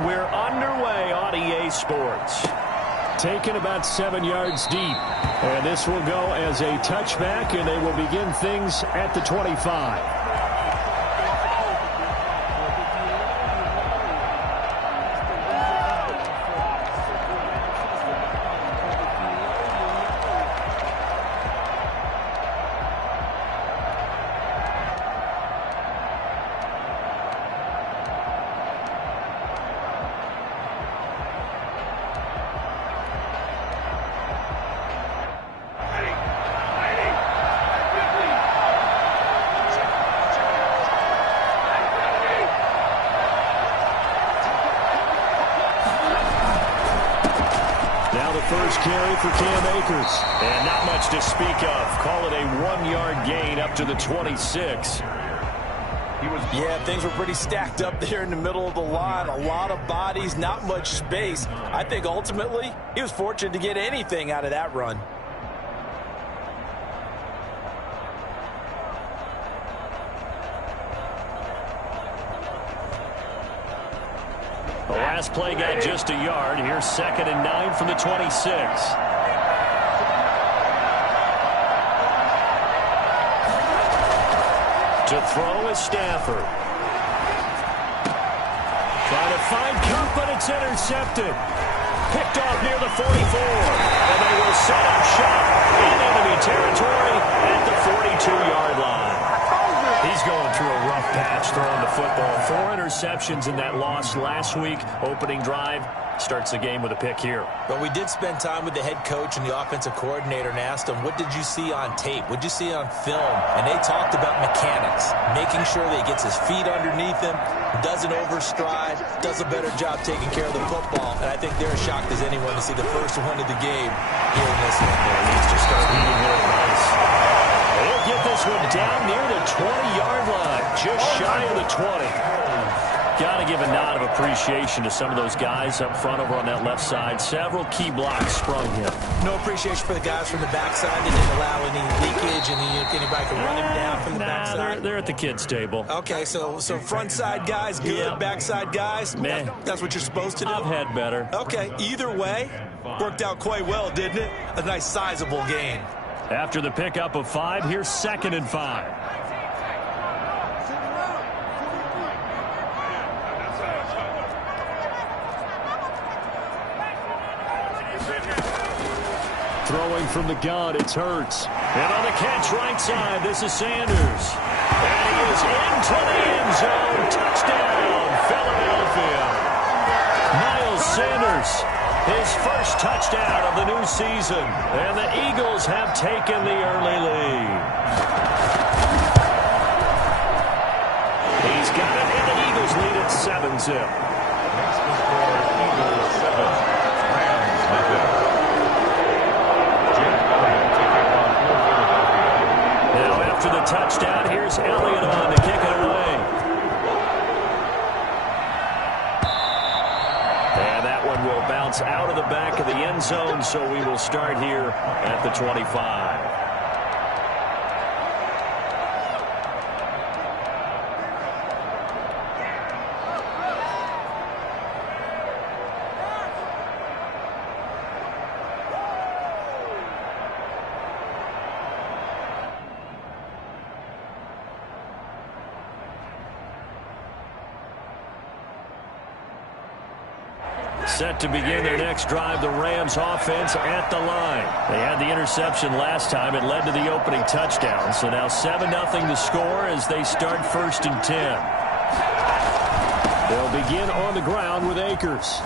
We're underway on EA Sports. Taken about 7 yards deep. And this will go as a touchback, and they will begin things at the 25. First carry for Cam Akers. And not much to speak of. Call it a 1-yard gain up to the 26. Yeah, things were pretty stacked up there in the middle of the line. A lot of bodies, not much space. I think ultimately he was fortunate to get anything out of that run. The last play got just a yard. Here's 2nd and 9 from the 26. To throw is Stafford. Trying to find Cup, but it's intercepted. Picked off near the 44. And they will set up shop in enemy territory at the 42-yard line. He's going through a rough patch throwing the football. 4 interceptions in that loss last week. Opening drive starts the game with a pick here. But we did spend time with the head coach and the offensive coordinator and asked him, what did you see on tape? What did you see on film? And they talked about mechanics, making sure that he gets his feet underneath him, doesn't overstride, does a better job taking care of the football. And I think they're as shocked as anyone to see the first one of the game here in this one. He needs to start leading here nice. They'll get this one down near the 20-yard line, just shy of the 20. Got to give a nod of appreciation to some of those guys up front over on that left side. Several key blocks sprung here. No appreciation for the guys from the backside. They didn't allow any leakage, and anybody could run him down from the backside. They're at the kids' table. Okay, so front side guys good, yeah. Backside guys, man, that's what you're supposed to do? I've had better. Okay, either way, worked out quite well, didn't it? A nice sizable gain. After the pickup of 5, here's 2nd and 5. Throwing from the gun, it's Hurts. And on the catch right side, this is Sanders. And he is into the end zone. Touchdown, Philadelphia. Miles Sanders, his first touchdown of the new season. And the Eagles have taken the early lead. He's got it, and the Eagles lead at 7-zip. Now after the touchdown, here's Elliott on to kick it away. And that one will bounce out of the back of the end zone, so we will start here at the 25. Set to begin their next drive, the Rams offense at the line. They had the interception last time. It led to the opening touchdown. So now 7-0 to score as they start 1st and 10. They'll begin on the ground with Akers.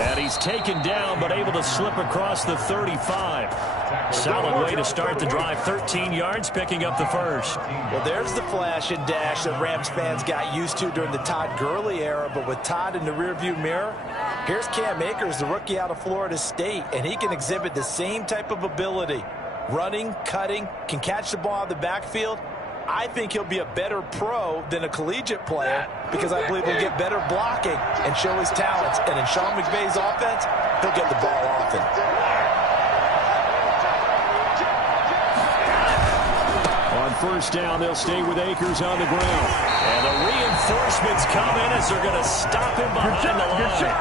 And he's taken down, but able to slip across the 35. Solid way to start the drive. 13 yards, picking up the first. Well, there's the flash and dash that Rams fans got used to during the Todd Gurley era. But with Todd in the rearview mirror, here's Cam Akers, the rookie out of Florida State, and he can exhibit the same type of ability. Running, cutting, can catch the ball in the backfield. I think he'll be a better pro than a collegiate player because I believe he'll get better blocking and show his talents. And in Sean McVay's offense, he'll get the ball often. On first down. They'll stay with Akers on the ground. And the reinforcements come in as they're going to stop him behind the line.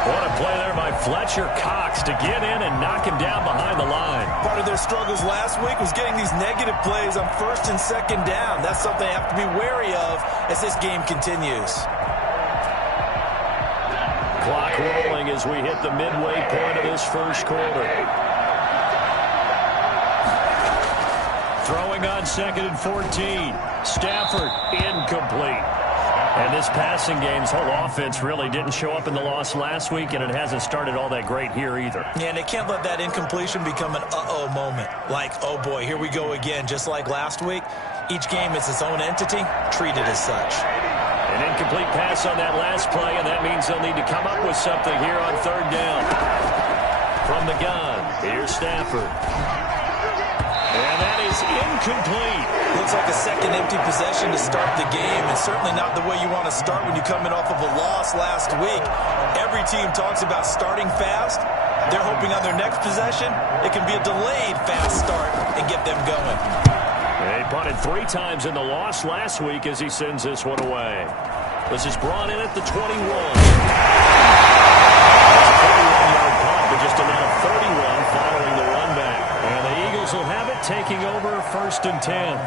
What a play there by Fletcher Cox to get in and knock him down behind the line. Part of their struggles last week was getting these negative plays on first and second down. That's something they have to be wary of as this game continues. Clock rolling as we hit the midway point of this first quarter. Throwing on 2nd and 14. Stafford incomplete. And this passing game's whole offense really didn't show up in the loss last week, and it hasn't started all that great here either. Yeah, and they can't let that incompletion become an uh-oh moment. Like, oh boy, here we go again. Just like last week, each game is its own entity, treated as such. An incomplete pass on that last play, and that means they'll need to come up with something here on 3rd down. From the gun, here's Stafford. And that is incomplete. Looks like a second empty possession to start the game, and certainly not the way you want to start when you're coming off of a loss last week. Every team talks about starting fast. They're hoping on their next possession, it can be a delayed fast start and get them going. They punted 3 times in the loss last week as he sends this one away. This is brought in at the 21. That's a 41-yard punt, but just about 31 following the run back. And the Eagles will have it, taking over 1st and 10.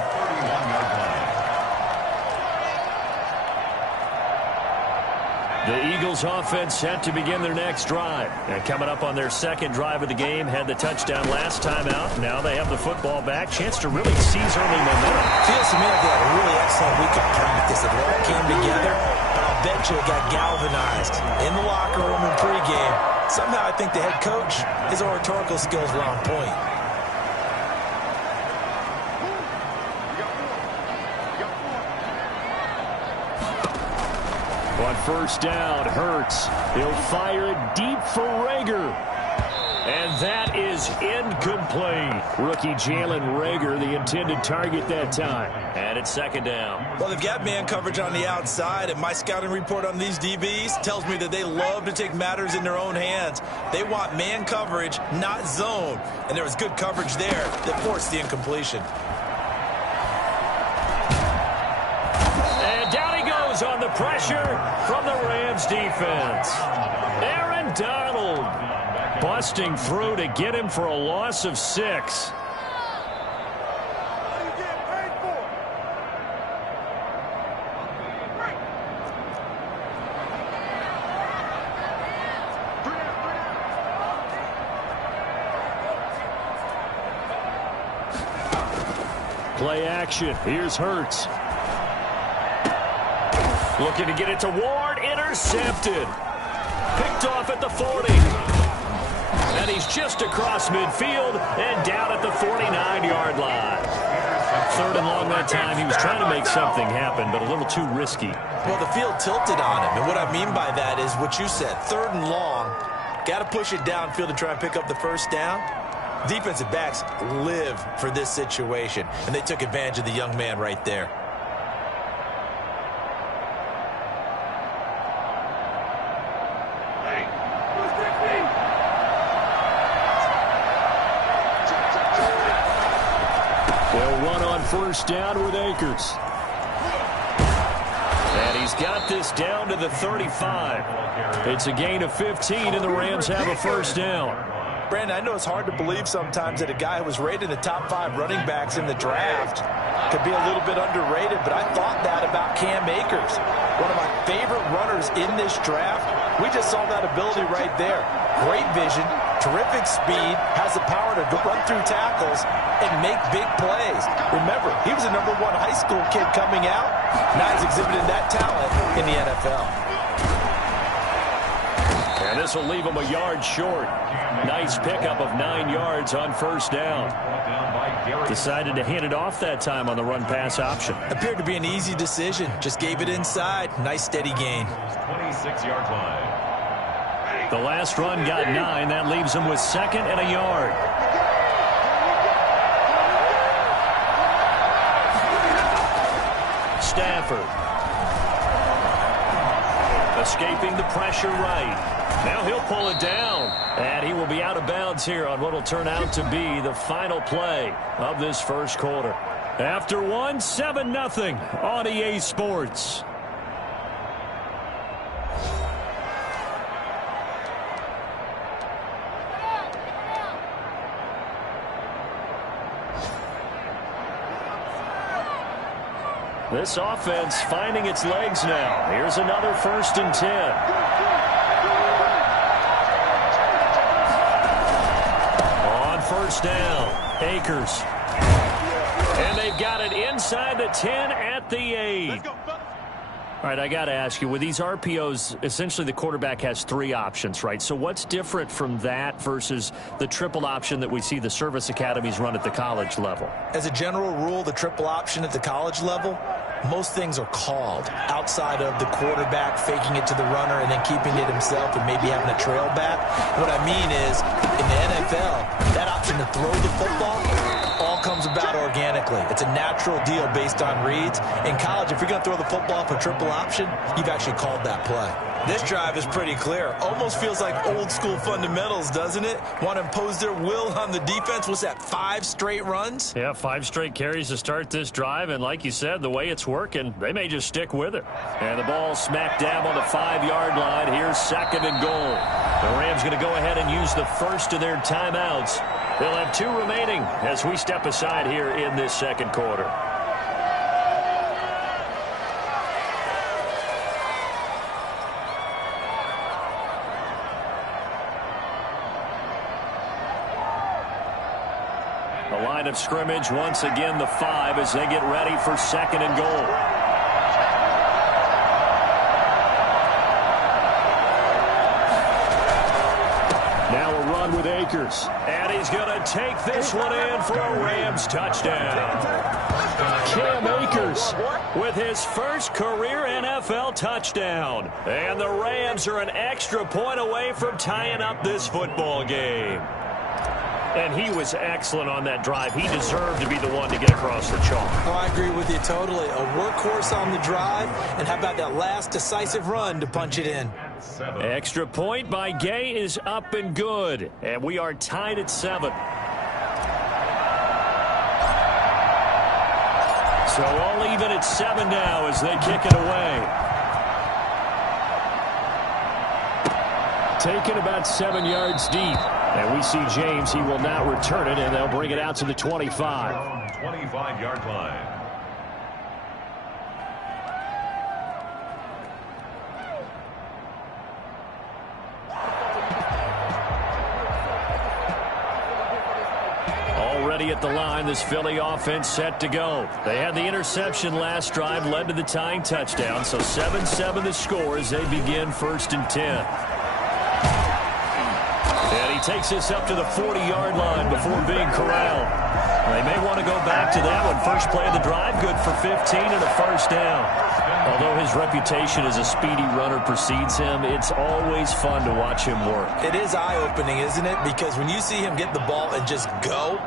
The Eagles offense set to begin their next drive. And coming up on their 2nd drive of the game, had the touchdown last time out. Now they have the football back. Chance to really seize early momentum. Feels to me like they had a really excellent week of practice. It all came together, but I'll bet you it got galvanized in the locker room in pregame. Somehow I think the head coach, his oratorical skills were on point. On 1st down, Hurts. He'll fire it deep for Rager. And that is incomplete. Rookie Jalen Rager, the intended target that time. And it's 2nd down. Well, they've got man coverage on the outside, and my scouting report on these DBs tells me that they love to take matters in their own hands. They want man coverage, not zone. And there was good coverage there that forced the incompletion. On the pressure from the Rams defense. Aaron Donald busting through to get him for a loss of 6. Play action. Here's Hurts. Looking to get it to Ward. Intercepted. Picked off at the 40. And he's just across midfield and down at the 49-yard line. 3rd and long that time. He was trying to make something happen, but a little too risky. Well, the field tilted on him. And what I mean by that is what you said. 3rd and long. Got to push it downfield to try and pick up the 1st down. Defensive backs live for this situation. And they took advantage of the young man right there. They'll run on 1st down with Akers. And he's got this down to the 35. It's a gain of 15, and the Rams have a 1st down. Brandon, I know it's hard to believe sometimes that a guy who was rated in the top 5 running backs in the draft could be a little bit underrated, but I thought that about Cam Akers. One of my favorite runners in this draft. We just saw that ability right there. Great vision, terrific speed, has the power to run through tackles and make big plays. Remember, he was a #1 high school kid coming out. Now he's exhibiting that talent in the NFL. And this will leave him a yard short. Nice pickup of 9 yards on 1st down. Decided to hand it off that time on the run-pass option. Appeared to be an easy decision. Just gave it inside. Nice steady gain. 26-yard line. The last run got 9. That leaves him with 2nd and a yard. Stafford. Escaping the pressure right. Now he'll pull it down. And he will be out of bounds here on what will turn out to be the final play of this first quarter. After one, 7-0 on EA Sports. This offense finding its legs now. Here's another 1st and 10. On 1st down, Akers. And they've got it inside the 10 at the 8. All right, I got to ask you, with these RPOs, essentially the quarterback has 3 options, right? So what's different from that versus the triple option that we see the service academies run at the college level? As a general rule, the triple option at the college level, most things are called outside of the quarterback faking it to the runner and then keeping it himself and maybe having a trail back. What I mean is, in the NFL, that option to throw the football all comes about organically. It's a natural deal based on reads. In college, if you're going to throw the football for triple option, you've actually called that play. This drive is pretty clear. Almost feels like old school fundamentals, doesn't it? Want to impose their will on the defense. What's that, 5 straight runs? Yeah, 5 straight carries to start this drive. And like you said, the way it's working, they may just stick with it. And the ball smack dab on the 5-yard line. Here's 2nd and goal. The Rams going to go ahead and use the first of their timeouts. They'll have 2 remaining as we step aside here in this 2nd quarter. The line of scrimmage, once again, the 5 as they get ready for 2nd and goal. Now a run with Akers. And he's going to take this one in for a Rams touchdown. Cam Akers with his first career NFL touchdown. And the Rams are an extra point away from tying up this football game. And he was excellent on that drive. He deserved to be the one to get across the chalk. Oh, I agree with you totally. A workhorse on the drive. And how about that last decisive run to punch it in? Extra point by Gay is up and good. And we are tied at 7. So all even at 7 now as they kick it away. Taken about 7 yards deep. And we see James. He will not return it, and they'll bring it out to the 25. 25-yard line. Already at the line, this Philly offense set to go. They had the interception last drive, led to the tying touchdown. So 7-7 the score as they begin 1st and 10. And he takes this up to the 40-yard line before being corralled. They may want to go back to that one. First play of the drive, good for 15 and a 1st down. Although his reputation as a speedy runner precedes him, it's always fun to watch him work. It is eye-opening, isn't it? Because when you see him get the ball and just go,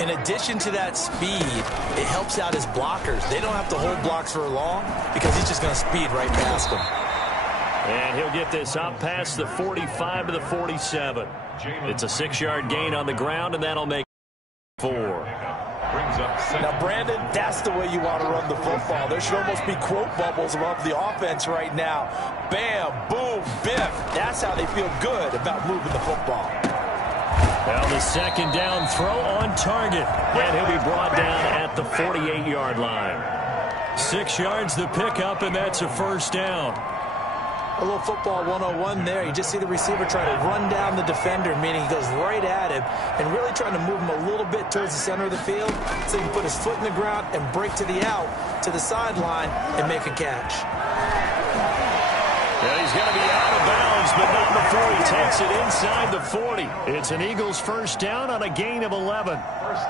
in addition to that speed, it helps out his blockers. They don't have to hold blocks for long because he's just going to speed right past them. And he'll get this up past the 45 to the 47. It's a 6-yard gain on the ground, and that'll make 4. Now, Brandon, that's the way you want to run the football. There should almost be quote bubbles above the offense right now. Bam, boom, biff. That's how they feel good about moving the football. Well, the 2nd down throw on target. And he'll be brought down at the 48-yard line. 6 yards the pickup, and that's a 1st down. A little football 101 there. You just see the receiver try to run down the defender, meaning he goes right at him and really trying to move him a little bit towards the center of the field so he can put his foot in the ground and break to the out, to the sideline, and make a catch. Yeah, he's going to be out of bounds, but not before he takes it inside the 40. It's an Eagles 1st down on a gain of 11.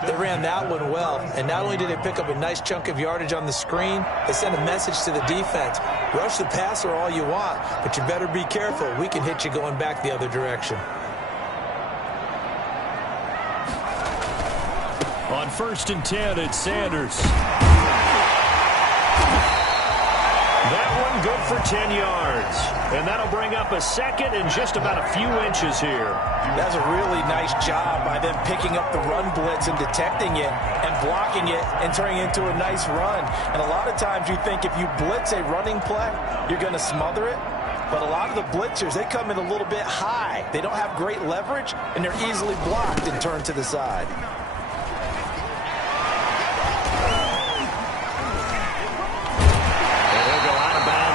They ran that one well, and not only did they pick up a nice chunk of yardage on the screen, they sent a message to the defense. Rush the passer all you want, but you better be careful. We can hit you going back the other direction. On 1st and 10, it's Sanders. That one good for 10 yards. And that'll bring up a second and just about a few inches here. That's a really nice job by them picking up the run blitz and detecting it and blocking it and turning it into a nice run. And a lot of times you think if you blitz a running play, you're going to smother it. But a lot of the blitzers, they come in a little bit high. They don't have great leverage, and they're easily blocked and turned to the side.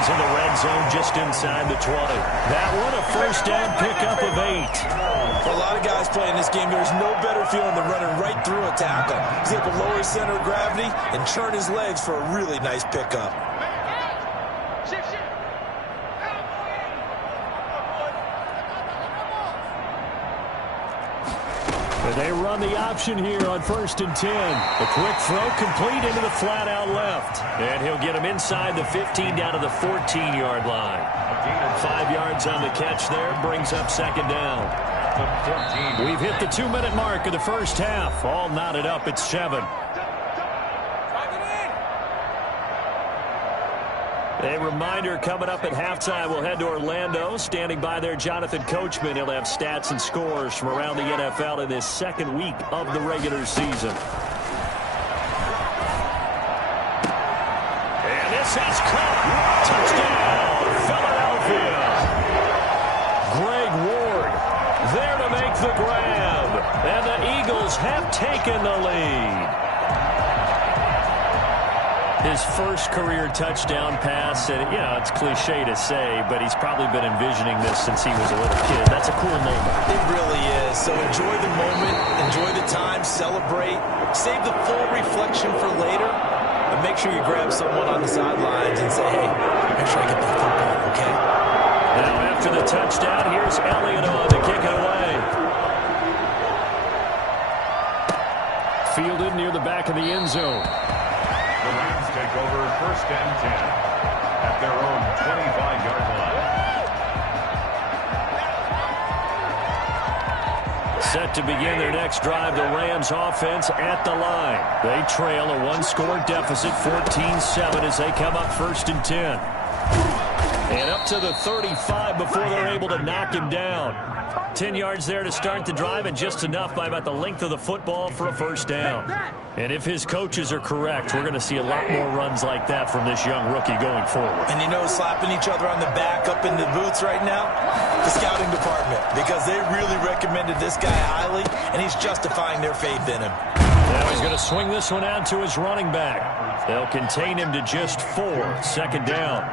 In the red zone just inside the 20. That one a first down pickup of 8. For a lot of guys playing this game, there's no better feeling than running right through a tackle. He's able to lower his center of gravity and churn his legs for a really nice pickup. They run the option here on 1st and 10. The quick throw complete into the flat out left. And he'll get him inside the 15 down to the 14-yard line. 5 yards on the catch there, brings up 2nd down. We've hit the 2-minute mark of the first half. All knotted up at 7. A reminder, coming up at halftime, we'll head to Orlando. Standing by there, Jonathan Coachman. He'll have stats and scores from around the NFL in this second week of the regular season. And this is caught. Touchdown, Philadelphia. Greg Ward there to make the grab. And the Eagles have taken the lead. His first career touchdown pass, and, it's cliche to say, but he's probably been envisioning this since he was a little kid. That's a cool moment. It really is. So enjoy the moment, enjoy the time, celebrate, save the full reflection for later, and make sure you grab someone on the sidelines and say, hey, make sure I get that football, okay? Now after the touchdown, here's Elliott on to kick it away. Fielded near the back of the end zone. The Rams take over 1st and 10 at their own 25-yard line. Set to begin their next drive, the Rams offense at the line. They trail a 1-score deficit, 14-7 as they come up 1st and 10. And up to the 35 before they're able to knock him down. 10 yards there to start the drive, and just enough by about the length of the football for a first down. And if his coaches are correct, we're going to see a lot more runs like that from this young rookie going forward. And slapping each other on the back up in the booths right now, the scouting department, because they really recommended this guy highly, and he's justifying their faith in him. Now he's going to swing this one out to his running back. They'll contain him to just 4. 2nd down.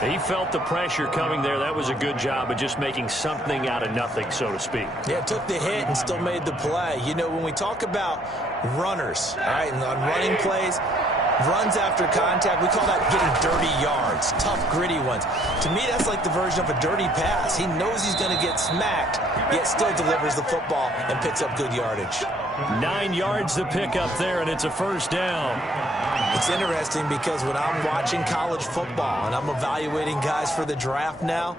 He felt the pressure coming there. That was a good job of just making something out of nothing, so to speak. Yeah, took the hit and still made the play. When we talk about runners, all right, and on running plays, runs after contact, we call that getting dirty yards, tough, gritty ones. To me, that's like the version of a dirty pass. He knows he's going to get smacked, yet still delivers the football and picks up good yardage. 9 yards to pick up there, and it's a first down. It's interesting because when I'm watching college football and I'm evaluating guys for the draft now,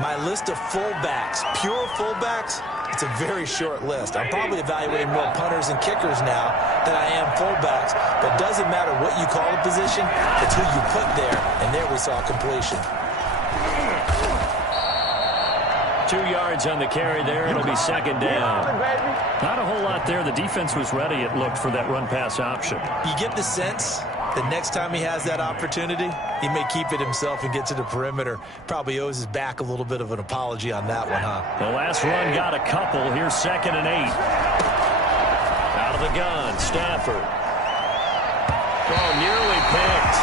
my list of fullbacks, pure fullbacks, it's a very short list. I'm probably evaluating more punters and kickers now than I am fullbacks, but it doesn't matter what you call a position, it's who you put there, and there we saw completion. 2 yards on the carry there. It'll be 2nd down. Not a whole lot there. The defense was ready, it looked, for that run-pass option. You get the sense that next time he has that opportunity, he may keep it himself and get to the perimeter. Probably owes his back a little bit of an apology on that one, huh? The last run got a couple. Here's 2nd and 8. Out of the gun, Stafford. Oh, nearly picked.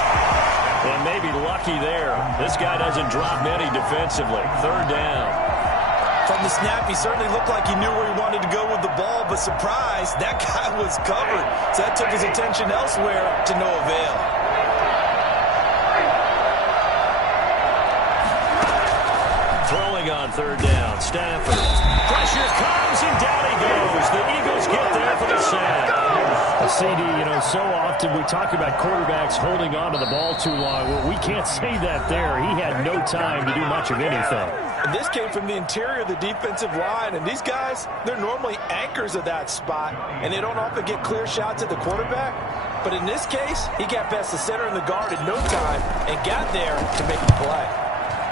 And maybe lucky there. This guy doesn't drop many defensively. 3rd down. From the snap, he certainly looked like he knew where he wanted to go with the ball, but surprise, that guy was covered. So that took his attention elsewhere to no avail. Throwing on 3rd down, Stafford. Pressure comes, and down he goes. The Eagles get there for the sack. CD, so often we talk about quarterbacks holding on to the ball too long. Well, we can't say that there. He had no time to do much of anything. And this came from the interior of the defensive line, and these guys, they're normally anchors of that spot, and they don't often get clear shots at the quarterback. But in this case, he got past the center and the guard in no time and got there to make the play.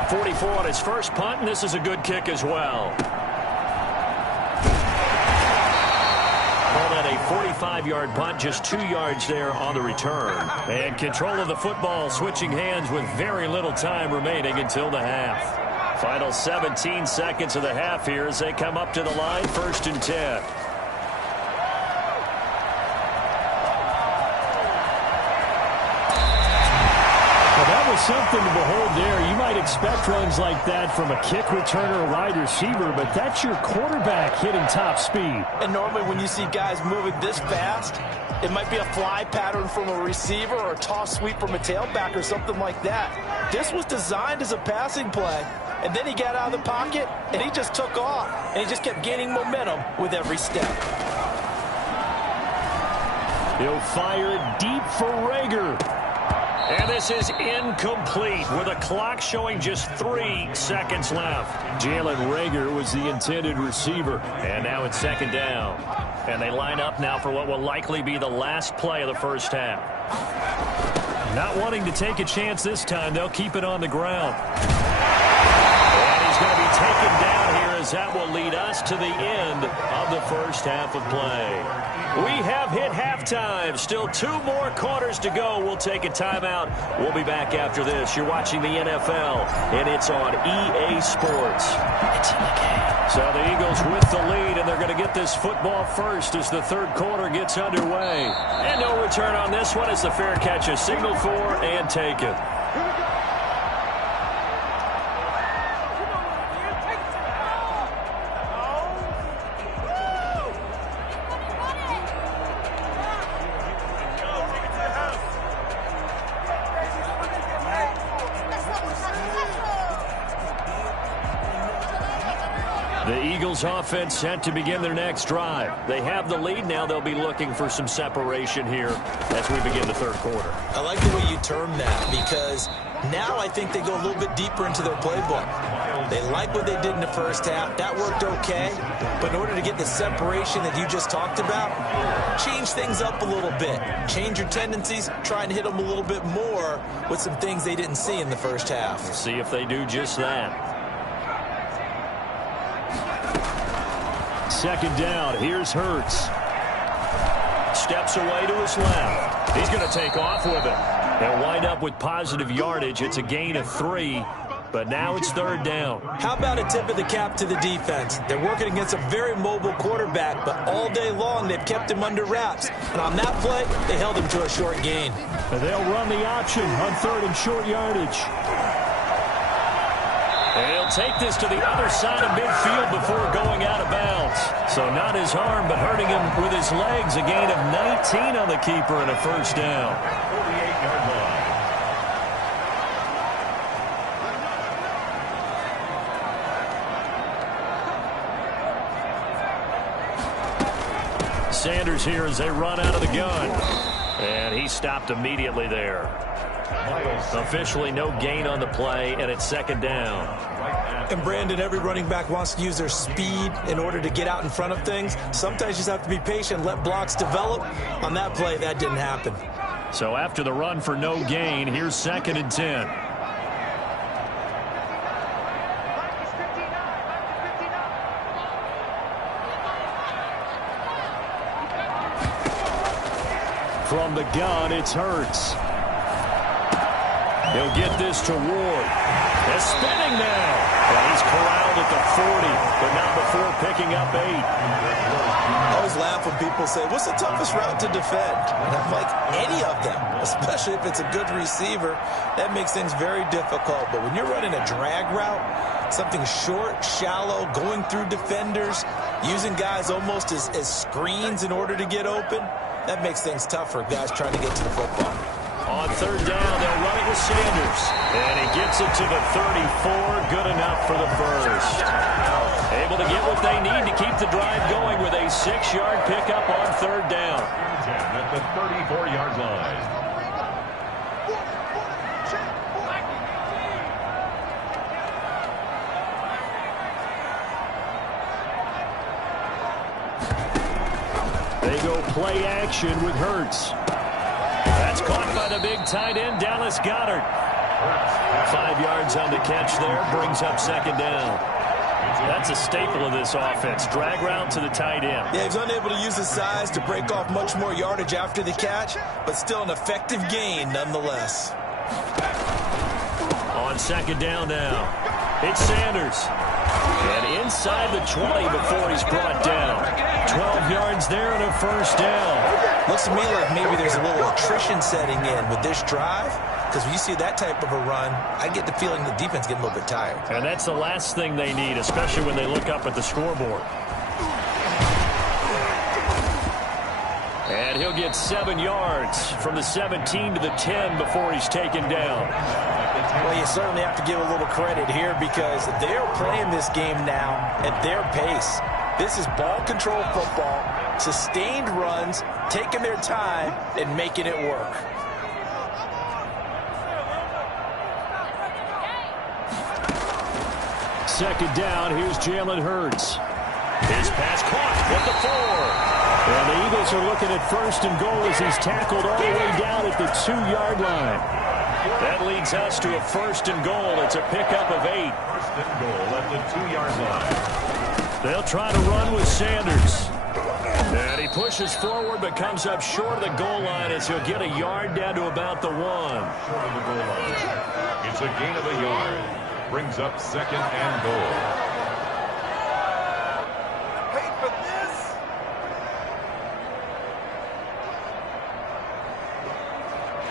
44 on his first punt, and this is a good kick as well. Called that a 45-yard punt, just 2 yards there on the return. And control of the football switching hands with very little time remaining until the half. Final 17 seconds of the half here as they come up to the line, 1st and 10. Something to behold there. You might expect runs like that from a kick returner or wide receiver, but that's your quarterback hitting top speed. And normally when you see guys moving this fast, it might be a fly pattern from a receiver or a toss sweep from a tailback or something like that. This was designed as a passing play, and then he got out of the pocket, and he just took off, and he just kept gaining momentum with every step. He'll fire it deep for Rager. And this is incomplete with a clock showing just 3 seconds left. Jalen Rager was the intended receiver. And now it's 2nd down. And they line up now for what will likely be the last play of the first half. Not wanting to take a chance this time, they'll keep it on the ground. And he's going to be taken down here as that will lead us to the end of the first half of play. We have hit halftime. Still 2 more quarters to go. We'll take a timeout. We'll be back after this. You're watching the NFL, and it's on EA Sports. It's in the game. So the Eagles with the lead, and they're going to get this football first as the 3rd quarter gets underway. And no return on this one as the fair catch is signaled for and taken. The Eagles offense set to begin their next drive. They have the lead now. They'll be looking for some separation here as we begin the 3rd quarter. I like the way you term that because now I think they go a little bit deeper into their playbook. They like what they did in the first half. That worked okay. But in order to get the separation that you just talked about, change things up a little bit. Change your tendencies. Try and hit them a little bit more with some things they didn't see in the first half. We'll see if they do just that. 2nd down. Here's Hurts. Steps away to his left. He's going to take off with it. They'll wind up with positive yardage. It's a gain of 3, but now it's 3rd down. How about a tip of the cap to the defense? They're working against a very mobile quarterback, but all day long they've kept him under wraps. And on that play, they held him to a short gain. And they'll run the option on 3rd and short yardage. He'll take this to the other side of midfield before going out of bounds. So not his arm, but hurting him with his legs. A gain of 19 on the keeper and a 1st down. 48-yard line. Sanders here as they run out of the gun. And he stopped immediately there. Officially no gain on the play, and it's 2nd down. And Brandon, every running back wants to use their speed in order to get out in front of things. Sometimes you just have to be patient, let blocks develop. On that play, that didn't happen. So after the run for no gain, here's 2nd and 10. From the gun, it's Hurts. He'll get this to Ward. They're spinning now. And he's corralled at the 40, but not before picking up 8. I always laugh when people say, what's the toughest route to defend? And I'm like, any of them, especially if it's a good receiver. That makes things very difficult. But when you're running a drag route, something short, shallow, going through defenders, using guys almost as screens in order to get open, that makes things tough for guys trying to get to the football. On 3rd down, they'll run it with Sanders. And he gets it to the 34. Good enough for the 1st. Able to get what they need to keep the drive going with a 6-yard pickup on 3rd down. At the 34-yard line. They go play action with Hurts. That's caught by the big tight end, Dallas Goedert. 5 yards on the catch there, brings up second down. That's a staple of this offense. Drag route to the tight end. Yeah, he's unable to use his size to break off much more yardage after the catch, but still an effective gain nonetheless. On second down now, it's Sanders. And inside the 20 before he's brought down. 12 yards there and a first down. Looks to me like maybe there's a little attrition setting in with this drive. Because when you see that type of a run, I get the feeling the defense getting a little bit tired. And that's the last thing they need, especially when they look up at the scoreboard. And he'll get 7 yards from the 17 to the 10 before he's taken down. Well, you certainly have to give a little credit here because they're playing this game now at their pace. This is ball control football, sustained runs, taking their time, and making it work. Second down, here's Jalen Hurts. His pass caught at the 4. And the Eagles are looking at first and goal as he's tackled all the way down at the 2-yard line. That leads us to a first and goal. It's a pickup of 8. First and goal at the 2-yard line. They'll try to run with Sanders. And he pushes forward but comes up short of the goal line as he'll get a yard down to about the 1. Short of the goal line. It's a gain of a yard. Brings up second and goal. Wait for this.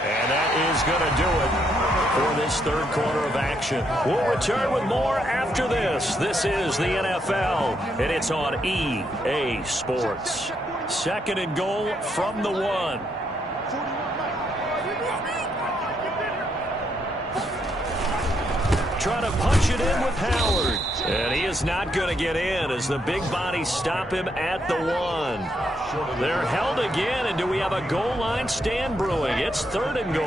And that is going to do it for this third quarter of action. We'll return with more after this. This is the NFL, and it's on EA Sports. Second and goal from the 1. Trying to punch it in with Howard. And he is not going to get in as the big bodies stop him at the 1. They're held again, and do we have a goal line stand brewing? It's third and goal.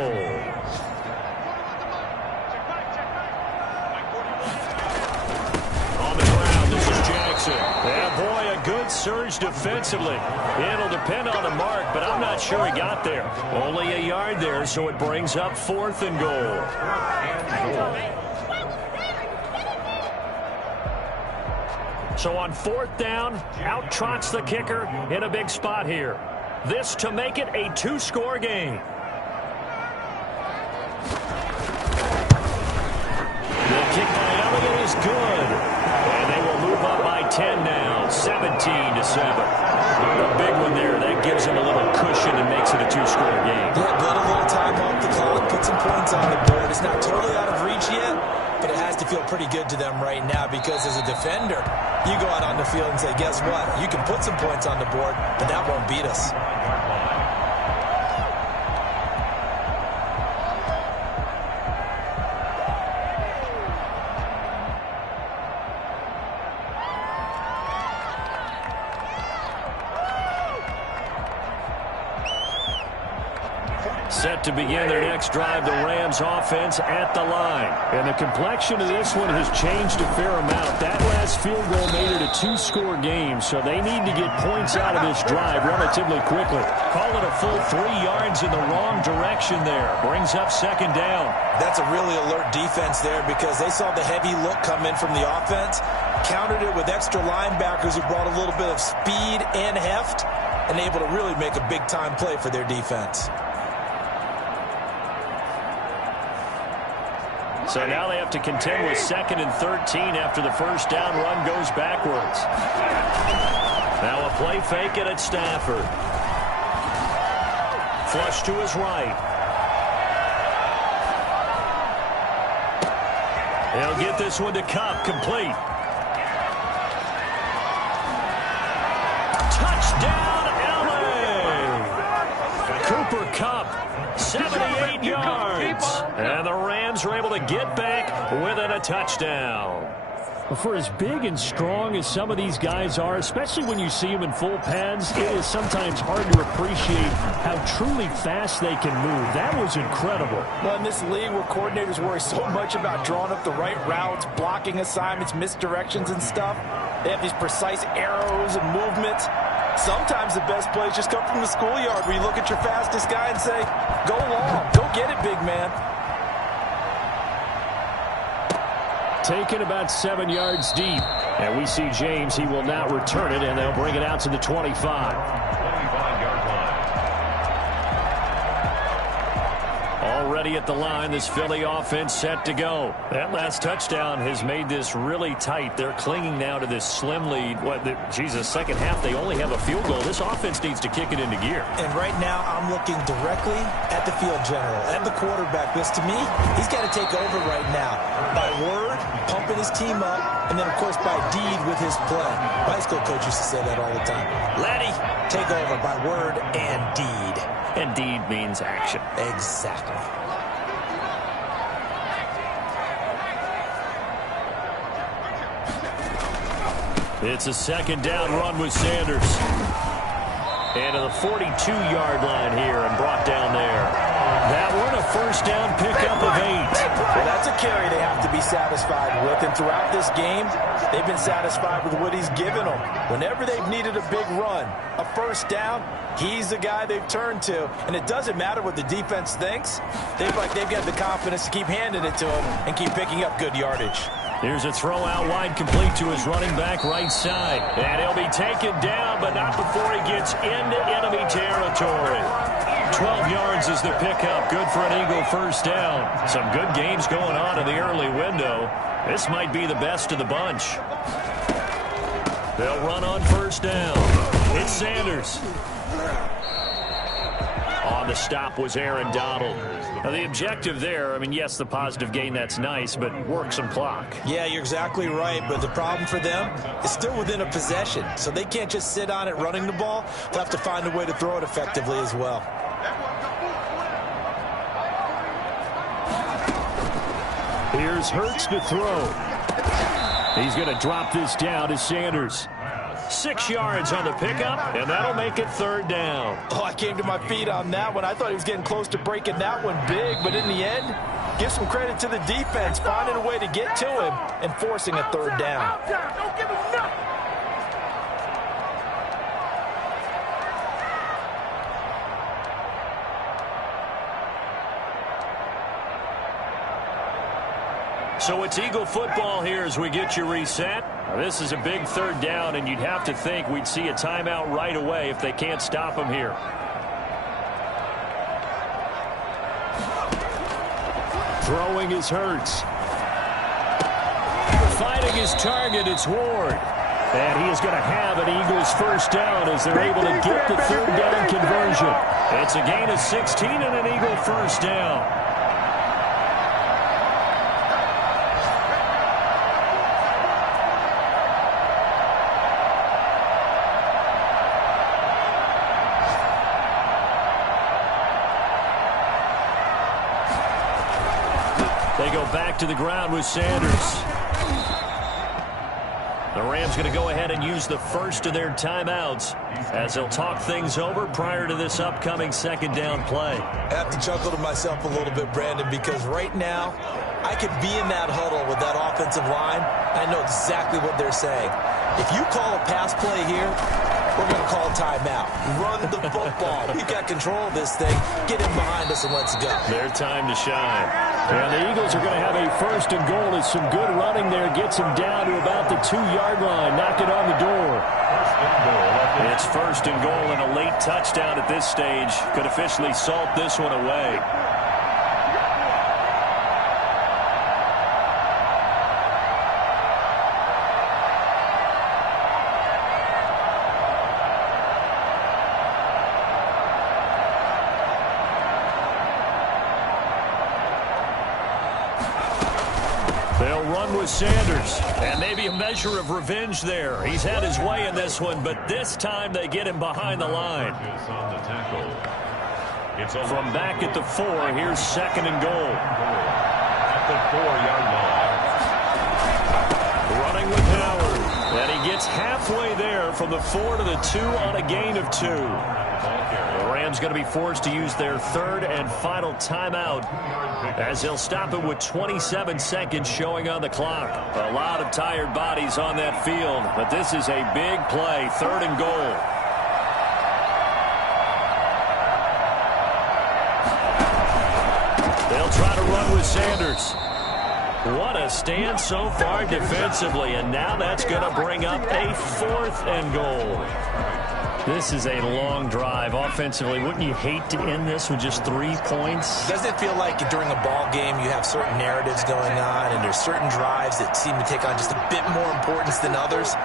On the ground, this is Jackson. Yeah, boy, a good surge defensively. It'll depend on the mark, but I'm not sure he got there. Only a yard there, so it brings up fourth and goal. So on fourth down, out trots the kicker in a big spot here. This to make it a 2-score game. The kick by Elliott is good. And they will move up by 10 now, 17-7. A big one there. That gives them a little cushion and makes it a 2-score game. Yeah, build a little time off the clock, put some points on the board. It's not totally out of reach yet, but it has to feel pretty good to them right now because as a defender, you go out on the field and say, guess what? You can put some points on the board, but that won't beat us. Set to begin their next drive, the Rams offense at the line. And the complexion of this one has changed a fair amount. That last field goal made it a 2-score game, so they need to get points out of this drive relatively quickly. Call it a full 3 yards in the wrong direction there. Brings up second down. That's a really alert defense there because they saw the heavy look come in from the offense, countered it with extra linebackers who brought a little bit of speed and heft, and able to really make a big-time play for their defense. So now they have to contend with 2nd and 13 after the first down run goes backwards. Now a play fake it at Stafford. Flush to his right. He'll get this one to Kupp, complete. Touchdown, LA! Cooper Kupp, 78 yards. And the Rams are able to get back within a touchdown. For as big and strong as some of these guys are, especially when you see them in full pads, it is sometimes hard to appreciate how truly fast they can move. That was incredible. Well, in this league where coordinators worry so much about drawing up the right routes, blocking assignments, misdirections and stuff, they have these precise arrows and movements. Sometimes the best plays just come from the schoolyard where you look at your fastest guy and say, Go long. Go get it, big man. Taken about 7 yards deep. And we see James. He will not return it, and they'll bring it out to the 25. 25-yard line. Already at the line, this Philly offense set to go. That last touchdown has made this really tight. They're clinging now to this slim lead. Second half, they only have a field goal. This offense needs to kick it into gear. And right now, I'm looking directly at the field general, at the quarterback, because to me, he's got to take over right now. By word, pumping his team up, and then, of course, by deed with his play. My high school coach used to say that all the time. Letty, take over by word and deed. And deed means action. Exactly. It's a second down run with Sanders. And to the 42-yard line here and brought down there. That one a first down pickup of 8. Well, that's a carry they have to be satisfied with. And throughout this game, they've been satisfied with what he's given them. Whenever they've needed a big run, a first down, he's the guy they've turned to. And it doesn't matter what the defense thinks. They've got the confidence to keep handing it to him and keep picking up good yardage. Here's a throw out wide complete to his running back right side. And he'll be taken down, but not before he gets into enemy territory. 12 yards is the pickup. Good for an Eagle first down. Some good games going on in the early window. This might be the best of the bunch. They'll run on first down. It's Sanders. On the stop was Aaron Donald. Now, the objective there, yes, the positive gain, that's nice, but work some clock. Yeah, you're exactly right, but the problem for them is still within a possession, so they can't just sit on it running the ball. They'll have to find a way to throw it effectively as well. Here's Hurts to throw. He's going to drop this down to Sanders. 6 yards on the pickup, and that'll make it third down. Oh, I came to my feet on that one. I thought he was getting close to breaking that one big, but in the end, give some credit to the defense, finding a way to get to him and forcing a third down. Don't give him nothing. So it's Eagle football here as we get you reset. Now, this is a big third down, and you'd have to think we'd see a timeout right away if they can't stop him here. Throwing is Hurts. Finding his target, it's Ward. And he is going to have an Eagles first down as they're able to get the third down conversion. It's a gain of 16 and an Eagle first down. They go back to the ground with Sanders. The Rams going to go ahead and use the first of their timeouts as they'll talk things over prior to this upcoming second down play. I have to chuckle to myself a little bit, Brandon, because right now I could be in that huddle with that offensive line. I know exactly what they're saying. If you call a pass play here, we're going to call a timeout. Run the football. We've got control of this thing. Get him behind us and let's go. Their time to shine. And the Eagles are going to have a first and goal as some good running there gets him down to about the 2-yard line. Knock it on the door. It's first and goal and a late touchdown at this stage. Could officially salt this one away. They'll run with Sanders, and maybe a measure of revenge there. He's had his way in this one, but this time they get him behind the line. From back at the 4, here's second and goal. At the 4-yard line. Running with Howard, and he gets halfway there from the 4 to the 2 on a gain of 2. The Rams going to be forced to use their third and final timeout as they'll stop it with 27 seconds showing on the clock. A lot of tired bodies on that field, but this is a big play, third and goal. with Sanders. What a stand so far defensively, and now that's going to bring up a 4th and goal. This is a long drive offensively. Wouldn't you hate to end this with just 3 points? Doesn't it feel like during a ball game you have certain narratives going on and there's certain drives that seem to take on just a bit more importance than others?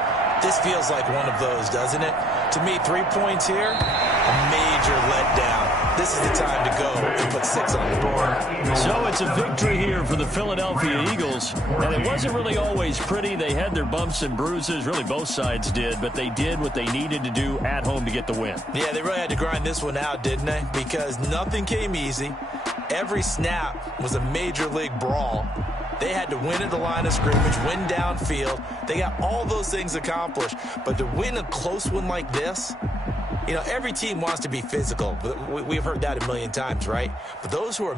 This feels like one of those, doesn't it? To me, 3 points here, a major letdown. This is the time to go and put 6 on the board. So it's a victory here for the Philadelphia Eagles. And it wasn't really always pretty. They had their bumps and bruises. Really, both sides did. But they did what they needed to do at home to get the win. Yeah, they really had to grind this one out, didn't they? Because nothing came easy. Every snap was a major league brawl. They had to win at the line of scrimmage, win downfield. They got all those things accomplished. But to win a close one like this, you know, every team wants to be physical. We've heard that a million times, right? But those who are